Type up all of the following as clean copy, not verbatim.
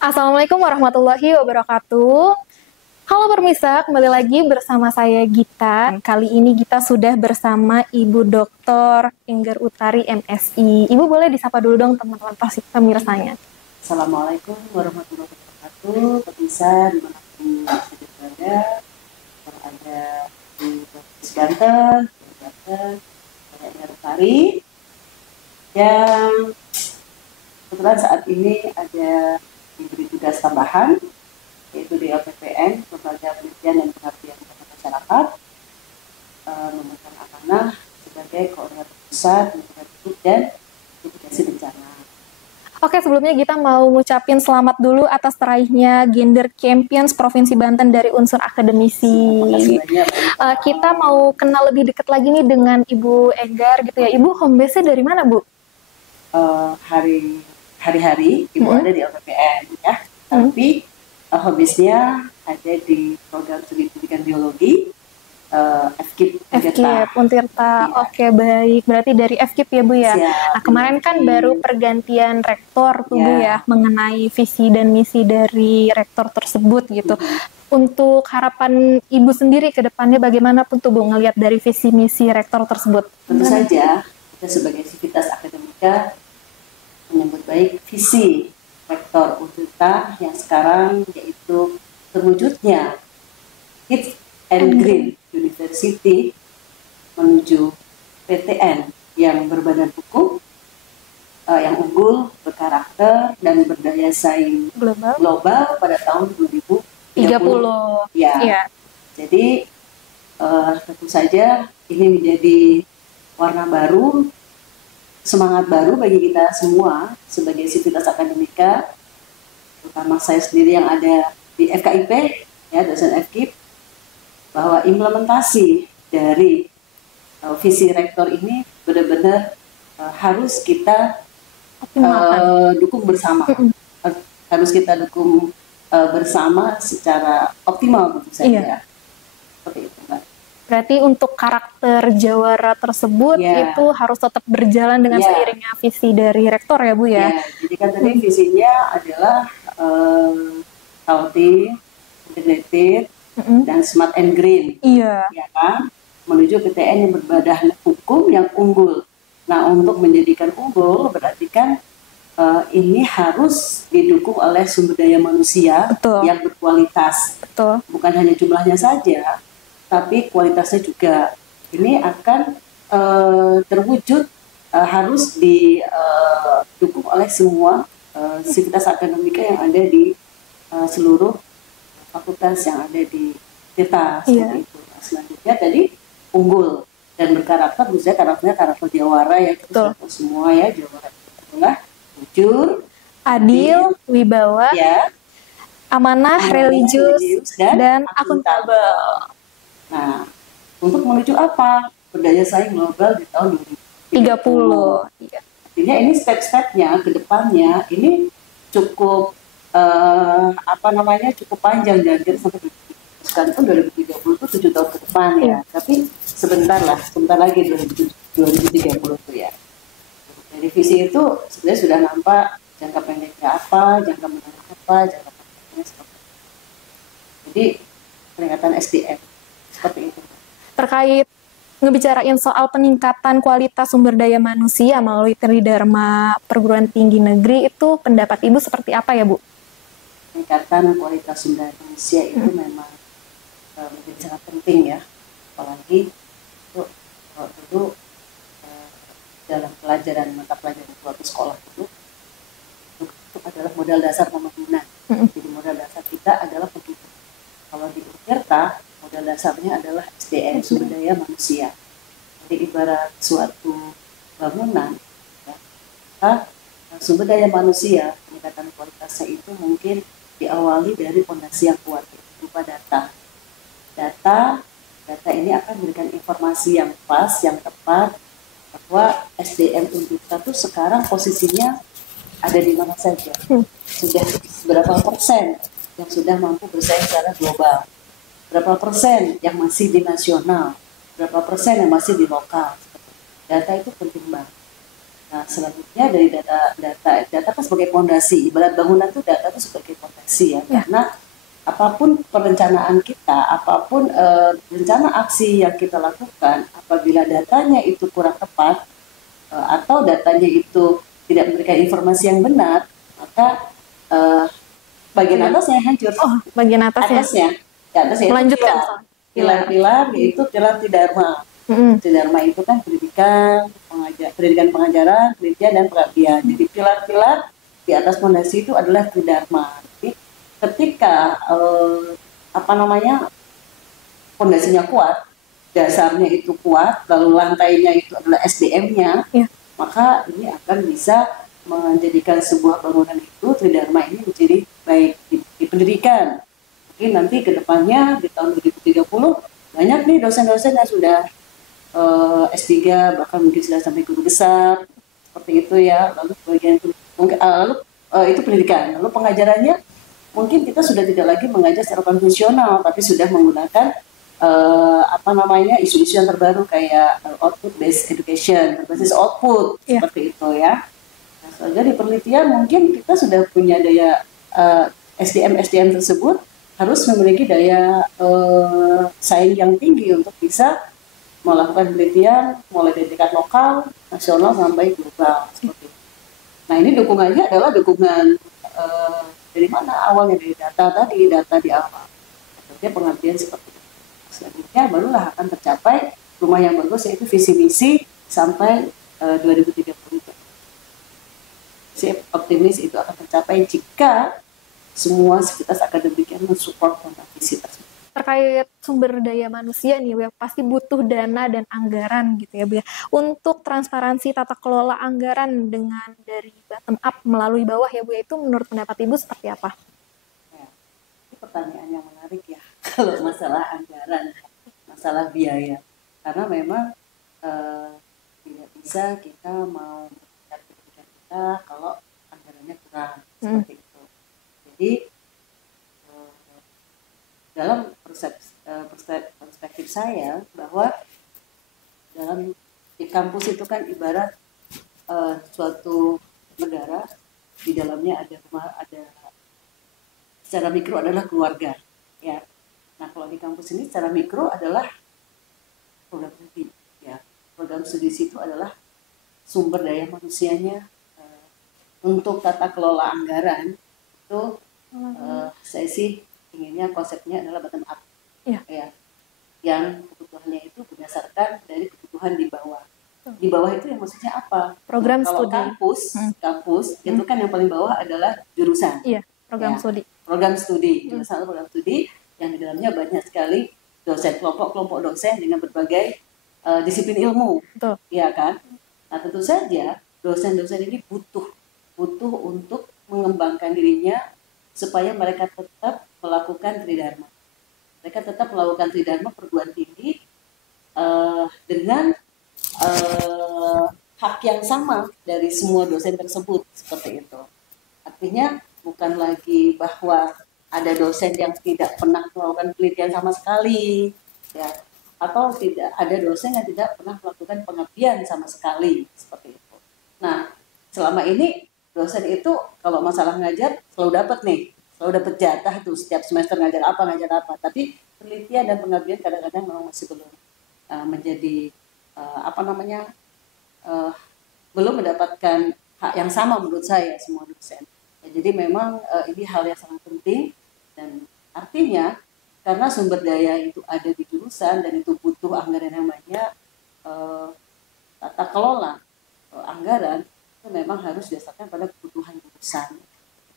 Assalamualaikum warahmatullahi wabarakatuh. Halo Permisa, kembali lagi bersama saya Gita. Kali ini Gita sudah bersama Ibu Dr. Enggar Utari MSI. Ibu boleh disapa dulu dong teman-teman pemirsanya. Assalamualaikum warahmatullahi wabarakatuh. Pemirsa dimanapun saja berada, ada di Provinsi Banten, saya Enggar Utari, yang kebetulan saat ini ada diberi tugas tambahan, yaitu di LPPN, Lembaga Penelitian dan Pengabdian kepada Masyarakat, memegang amanah sebagai koordinator pusat lingkungan dan mitigasi bencana. Oke, sebelumnya kita mau ngucapin selamat dulu atas teraihnya Gender Champions Provinsi Banten dari unsur akademisi. Kita mau kenal lebih dekat lagi nih dengan Ibu Enggar gitu ya. Ibu home base-nya dari mana, Bu? Hari-hari Ibu ada di LPPN ya, tapi hobisnya ada di program studi pendidikan biologi FKIP Untirta. Ya. Oke, baik. Berarti dari FKIP ya, Bu ya. Siap, nah, kemarin kan baru pergantian rektor tuh, Bu ya, mengenai visi dan misi dari rektor tersebut gitu. Untuk harapan Ibu sendiri ke depannya bagaimana pun tuh, Bu, ngelihat dari visi misi rektor tersebut? Tentu saja kita sebagai sivitas akademika menyambut baik visi rektor Untirta yang sekarang, yaitu terwujudnya Kids and Green University menuju PTN yang berbadan hukum, yang unggul, berkarakter, dan berdaya saing global pada tahun 2030. Ya. Jadi tentu saja ini menjadi warna baru, semangat baru bagi kita semua sebagai sivitas akademika, terutama saya sendiri yang ada di FKIP, ya, dosen FKIP, bahwa implementasi dari visi rektor ini benar-benar harus kita dukung bersama, harus kita dukung bersama secara optimal tentu saja. Iya. Seperti itu, Mbak. Berarti untuk karakter jawara tersebut itu harus tetap berjalan dengan seiringnya visi dari rektor ya, Bu ya? Jadi kan tadi visinya adalah healthy, integrated, dan smart and green. Iya. Ya kan? Menuju PTN yang berbadan hukum yang unggul. Nah, untuk menjadikan unggul berarti kan ini harus didukung oleh sumber daya manusia yang berkualitas. Bukan hanya jumlahnya saja, tapi kualitasnya juga. Ini akan terwujud, harus didukung oleh semua sivitas akademika yang ada di seluruh fakultas yang ada di kita. Seperti itu. Nah, selanjutnya tadi unggul dan berkarakter, misalnya karakternya karakter jawara ya, kita semua ya, jawara itulah jujur, adil, wibawa, amanah, religius, dan akuntabel. Nah, untuk menuju apa? Berdaya saing global di tahun 2030. Artinya ini step-stepnya ke depannya ini cukup cukup panjang, dan sampai sekalipun 2030 itu 7 tahun ke depan ya. Tapi sebentar lagi 2030 itu ya. Dari visi itu sebenarnya sudah nampak jangka pendeknya apa, jangka menengah apa, jangka panjangnya seperti itu. Jadi peningkatan SDM seperti itu. Terkait ngebicarain soal peningkatan kualitas sumber daya manusia melalui Tridharma Perguruan Tinggi Negeri, itu pendapat Ibu seperti apa ya, Bu? Peningkatan kualitas sumber daya manusia itu memang menjadi sangat penting ya, apalagi itu dulu dalam pelajaran mata pelajaran suatu sekolah itu adalah modal dasar pembangunan. Jadi modal dasar kita adalah pendidikan. Kalau di Untirta modal dasarnya adalah SDM, sumber daya manusia. Jadi ibarat suatu bangunan, ya, sumber daya manusia, peningkatan kualitasnya itu mungkin diawali dari fondasi yang kuat, berupa data. Data ini akan memberikan informasi yang pas, yang tepat, bahwa SDM Untirta itu sekarang posisinya ada di mana saja. Sudah berapa persen yang sudah mampu bersaing secara global, berapa persen yang masih di nasional, berapa persen yang masih di lokal. Data itu penting banget. Nah, selanjutnya dari data kan sebagai fondasi. Ibarat bangunan itu data itu sebagai fondasi ya. Karena apapun perencanaan kita, apapun rencana aksi yang kita lakukan, apabila datanya itu kurang tepat atau datanya itu tidak memberikan informasi yang benar, maka bagian atasnya hancur. Oh, bagian atasnya. Atasnya melanjutkan pilar yaitu pilar Tridharma. Tridharma itu kan pendidikan pengajaran, penelitian dan pengabdian. Jadi pilar-pilar di atas fondasi itu adalah Tridharma. Jadi ketika fondasinya kuat, dasarnya itu kuat, lalu lantainya itu adalah SDM-nya, maka ini akan bisa menjadikan sebuah bangunan itu Tridharma ini menjadi baik di pendidikan. Mungkin nanti ke depannya di tahun 2030 banyak nih dosen-dosen yang sudah S3 bahkan mungkin sudah sampai guru besar seperti itu ya. Lalu bagian itu pendidikan. Lalu pengajarannya mungkin kita sudah tidak lagi mengajar secara konvensional, tapi sudah menggunakan isu-isu yang terbaru kayak output based education, berbasis output seperti itu ya. Nah, soalnya di penelitian mungkin kita sudah punya daya SDM tersebut harus memiliki daya saing yang tinggi untuk bisa melakukan penelitian mulai dari tingkat lokal, nasional sampai global seperti itu. Nah, ini dukungannya adalah dukungan dari mana awalnya, dari data di awal. Artinya pengabdian seperti itu. Selanjutnya barulah akan tercapai rumah yang bagus, yaitu visi misi sampai 2030 itu. Saya optimis itu akan tercapai jika semua sivitas akademik yang mensupport tentang visi tersebut. Terkait sumber daya manusia nih Bu, pasti butuh dana dan anggaran gitu ya Bu ya. Untuk transparansi tata kelola anggaran dengan dari bottom up melalui bawah ya Bu, itu menurut pendapat Ibu seperti apa? Ya, ini pertanyaan yang menarik ya kalau masalah anggaran, masalah biaya. Karena memang tidak bisa kita mau meningkatkan pendidikan kita kalau anggarannya kurang seperti itu. Jadi dalam perspektif saya bahwa di kampus itu kan ibarat suatu negara, di dalamnya ada secara mikro adalah keluarga ya. Nah, kalau di kampus ini secara mikro adalah program studi ya. Program studi itu adalah sumber daya manusianya. Untuk tata kelola anggaran itu saya sih inginnya konsepnya adalah bottom up ya, yang kebutuhannya itu berdasarkan dari kebutuhan di bawah. Di bawah itu yang maksudnya apa? Program kalau studi. Kampus itu kan yang paling bawah adalah jurusan. Iya, program studi. Program studi, jurusan atau program studi yang di dalamnya banyak sekali dosen, kelompok dosen dengan berbagai disiplin ilmu. Betul. Ya kan? Nah, tentu saja dosen-dosen ini butuh untuk mengembangkan dirinya supaya mereka tetap melakukan Tridharma. Mereka tetap melakukan Tridharma perguruan tinggi dengan hak yang sama dari semua dosen tersebut seperti itu. Artinya bukan lagi bahwa ada dosen yang tidak pernah melakukan penelitian sama sekali, ya, atau tidak ada dosen yang tidak pernah melakukan pengabdian sama sekali seperti itu. Nah, selama ini dosen itu kalau masalah ngajar selalu dapat jatah tuh setiap semester ngajar apa, tapi penelitian dan pengabdian kadang-kadang memang masih belum menjadi belum mendapatkan hak yang sama menurut saya semua dosen. Ya, jadi memang ini hal yang sangat penting, dan artinya karena sumber daya itu ada di jurusan dan itu butuh anggaran yang banyak, tata kelola anggaran itu memang harus didasarkan pada kebutuhan jurusan.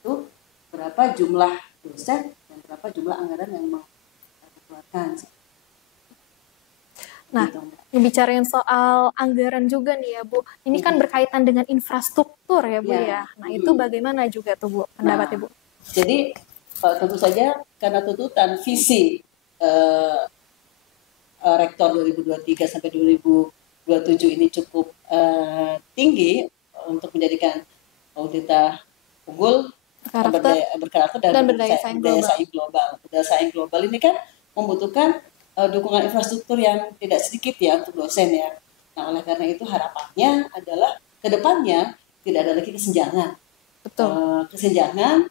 Itu berapa jumlah dosen dan berapa jumlah anggaran yang mau dikeluarkan. Nah, bicarain soal anggaran juga nih ya Bu. Ini kan berkaitan dengan infrastruktur ya Bu ya. Nah, itu bagaimana juga tuh Bu pendapat Ibu? Jadi tentu saja karena tuntutan visi Rektor 2023 sampai 2027 ini cukup tinggi untuk menjadikan Audita unggul, berkarakter dan berdaya saing global. Berdaya saing global ini kan membutuhkan dukungan infrastruktur yang tidak sedikit ya untuk dosen ya. Nah, oleh karena itu harapannya adalah kedepannya tidak ada lagi kesenjangan. Betul. Kesenjangan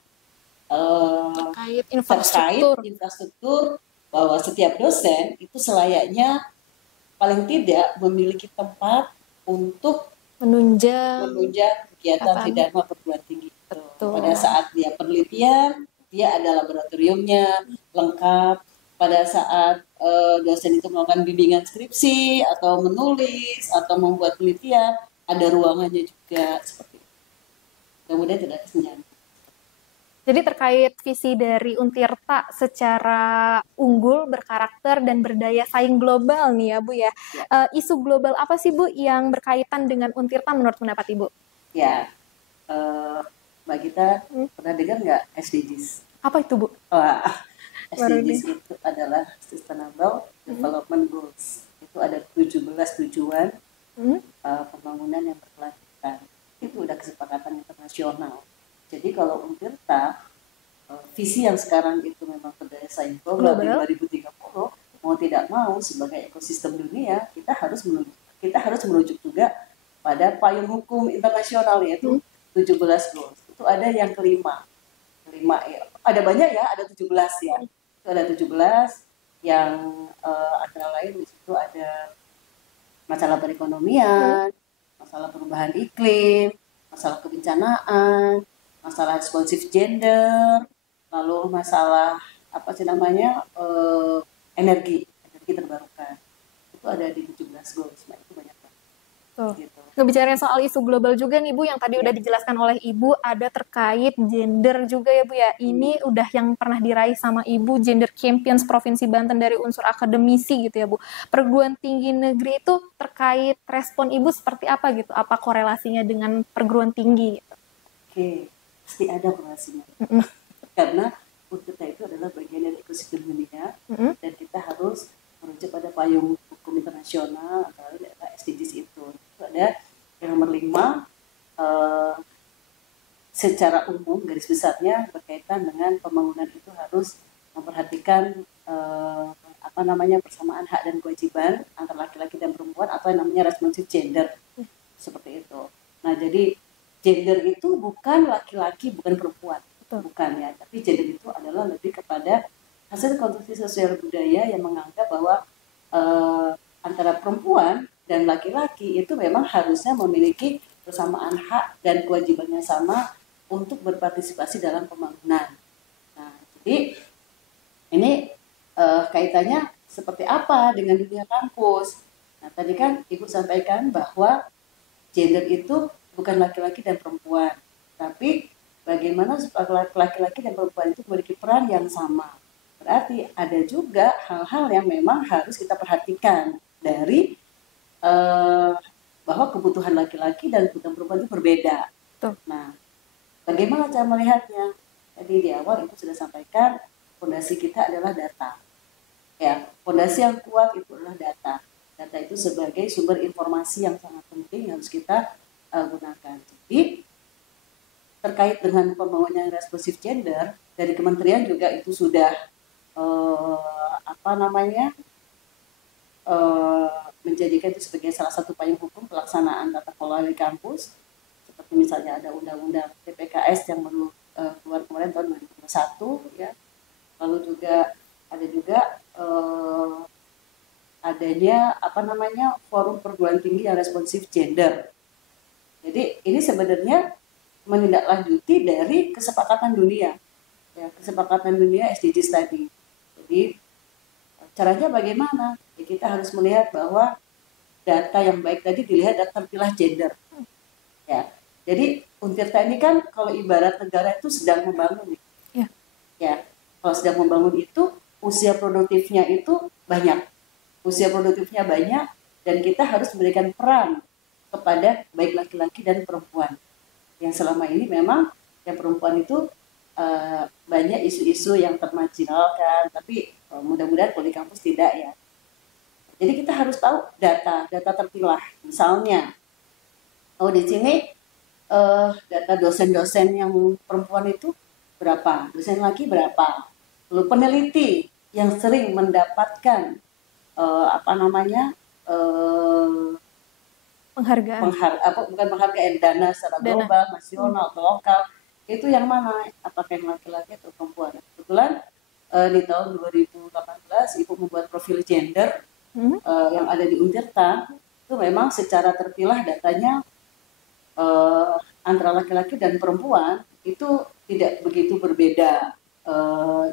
Terkait terkait infrastruktur. infrastruktur, bahwa setiap dosen itu selayaknya paling tidak memiliki tempat untuk Menunjang. kegiatan Kapan? tridharma perguruan tinggi itu. Betul. Pada saat dia penelitian, dia ada laboratoriumnya lengkap. Pada saat dosen itu melakukan bimbingan skripsi atau menulis atau membuat penelitian, ada ruangannya juga seperti itu. Kemudian tidak kesenjangan. Jadi terkait visi dari Untirta secara unggul, berkarakter, dan berdaya saing global nih ya Bu ya. Isu global apa sih Bu yang berkaitan dengan Untirta menurut pendapat Ibu? Ya, Mbak Gita pernah dengar nggak SDGs? Apa itu Bu? SDGs itu adalah Sustainable Development Goals. Itu ada 17 tujuan pembangunan yang berkelanjutan. Itu udah kesepakatan internasional. Jadi kalau Untirta, visi yang sekarang itu memang berdaya saing global di 2030, mau tidak mau sebagai ekosistem dunia kita harus merujuk juga pada payung hukum internasional, yaitu 17 goals. Itu ada yang kelima ya. Ada banyak ya, ada 17 ya. Itu ada 17 yang antara lain di situ ada masalah perekonomian, masalah perubahan iklim, masalah kebencanaan, masalah responsif gender, lalu masalah energi terbarukan. Itu ada di 17 goals. Nah, itu banyak banget. Gitu. Ngebicarain soal isu global juga nih Bu, yang tadi udah dijelaskan oleh Ibu, ada terkait gender juga ya Bu ya. Ini udah yang pernah diraih sama Ibu, Gender Champions Provinsi Banten dari unsur akademisi gitu ya Bu. Perguruan tinggi negeri itu terkait respon Ibu seperti apa gitu? Apa korelasinya dengan perguruan tinggi gitu? Oke, pasti ada korelasinya. Karena Untirta itu adalah bagian dari ekosistem dunia, dan kita harus merujuk pada payung hukum internasional atau SDGs itu. Itu ada yang nomor 5, secara umum garis besarnya berkaitan dengan pembangunan itu harus memperhatikan persamaan hak dan kewajiban antara laki-laki dan perempuan, atau yang namanya responsif gender, seperti itu. Nah, jadi gender itu bukan laki-laki, bukan perempuan, bukan ya, tapi gender itu adalah lebih kepada hasil konstruksi sosial budaya yang menganggap bahwa antara perempuan dan laki-laki itu memang harusnya memiliki persamaan hak dan kewajibannya sama untuk berpartisipasi dalam pembangunan. Nah, jadi ini kaitannya seperti apa dengan dunia kampus. Nah, tadi kan Ibu sampaikan bahwa gender itu bukan laki-laki dan perempuan, tapi bagaimana supaya laki-laki dan perempuan itu memiliki peran yang sama. Berarti ada juga hal-hal yang memang harus kita perhatikan dari bahwa kebutuhan laki-laki dan kebutuhan perempuan itu berbeda. Nah, bagaimana cara melihatnya? Jadi di awal itu sudah sampaikan, fondasi kita adalah data. Ya, fondasi yang kuat itu adalah data. Data itu sebagai sumber informasi yang sangat penting harus kita gunakan. Jadi terkait dengan pembangunan responsif gender, dari kementerian juga itu sudah menjadikan itu sebagai salah satu payung hukum pelaksanaan tata kelola di kampus, seperti misalnya ada undang-undang TPKS yang baru keluar kemarin tahun 2021 ya. Lalu juga ada juga adanya forum perguruan tinggi yang responsif gender. Jadi ini sebenarnya menindaklanjuti dari kesepakatan dunia, ya, kesepakatan dunia SDGs tadi. Jadi caranya bagaimana? Ya, kita harus melihat bahwa data yang baik tadi dilihat data terpilah gender. Ya, jadi Untirta ini kan kalau ibarat negara itu sedang membangun, ya, kalau sedang membangun itu usia produktifnya itu banyak, dan kita harus memberikan peran kepada baik laki-laki dan perempuan. Yang selama ini memang yang perempuan itu banyak isu-isu yang termarginalkan, tapi mudah-mudahan kalau di kampus tidak ya. Jadi kita harus tahu data terpilah. Misalnya, di sini data dosen-dosen yang perempuan itu berapa, dosen laki berapa, lalu peneliti yang sering mendapatkan Penghargaan. Bukan penghargaan, dana secara Dana. global, nasional, atau lokal, itu yang mana? Apakah yang laki-laki atau perempuan? Kebetulan di tahun 2018 Ibu membuat profil gender yang ada di Untirta, itu memang secara terpilah datanya antara laki-laki dan perempuan itu tidak begitu berbeda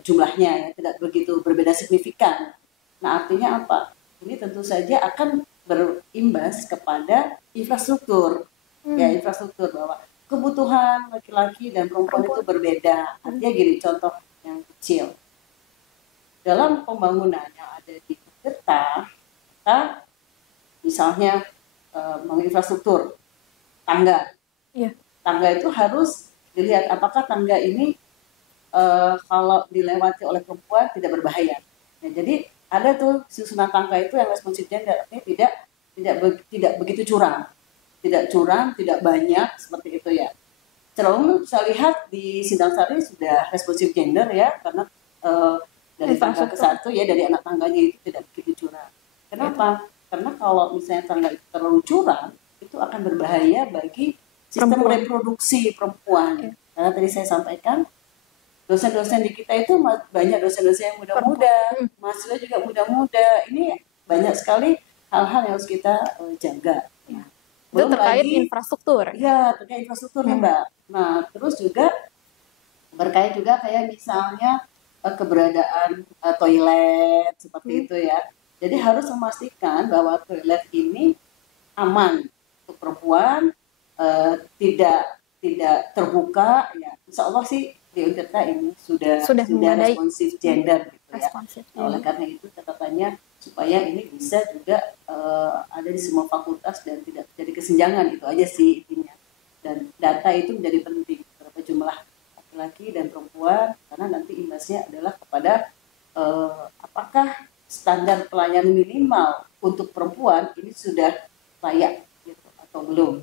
jumlahnya, ya, tidak begitu berbeda signifikan. Nah, artinya apa? Ini tentu saja akan berimbas kepada infrastruktur, ya, infrastruktur, bahwa kebutuhan laki-laki dan perempuan itu berbeda. Artinya gini, contoh yang kecil. Dalam pembangunan yang ada di Jakarta, kita misalnya menginfrastruktur tangga. Iya. Tangga itu harus dilihat apakah tangga ini kalau dilewati oleh perempuan tidak berbahaya. Nah, jadi ada tuh susunan tangga itu yang responsif gender, artinya tidak begitu curam, tidak banyak seperti itu ya. Cenderung saya lihat di Sindang Sari sudah responsif gender ya, karena dari tangga ke satu ya, dari anak tangganya itu tidak begitu curam. Kenapa? Karena kalau misalnya tangga itu terlalu curam, itu akan berbahaya bagi sistem reproduksi perempuan. Karena tadi saya sampaikan, dosen-dosen di kita itu banyak dosen-dosen yang muda-muda, mahasiswa juga muda-muda. Ini banyak sekali hal-hal yang harus kita jaga. Ya. Belum terkait infrastruktur. Ya, terkait infrastruktur ya, Mbak. Nah, terus juga berkait juga kayak misalnya keberadaan toilet seperti itu ya. Jadi harus memastikan bahwa toilet ini aman untuk perempuan, tidak terbuka ya. Insya Allah sih di Untirta ini sudah responsif gender gitu ya. Oleh karena itu catatannya supaya ini bisa juga ada di semua fakultas dan tidak terjadi kesenjangan, itu aja sih intinya. Dan data itu menjadi penting, berapa jumlah laki-laki dan perempuan, karena nanti imbasnya adalah kepada apakah standar pelayanan minimal untuk perempuan ini sudah layak gitu, atau belum.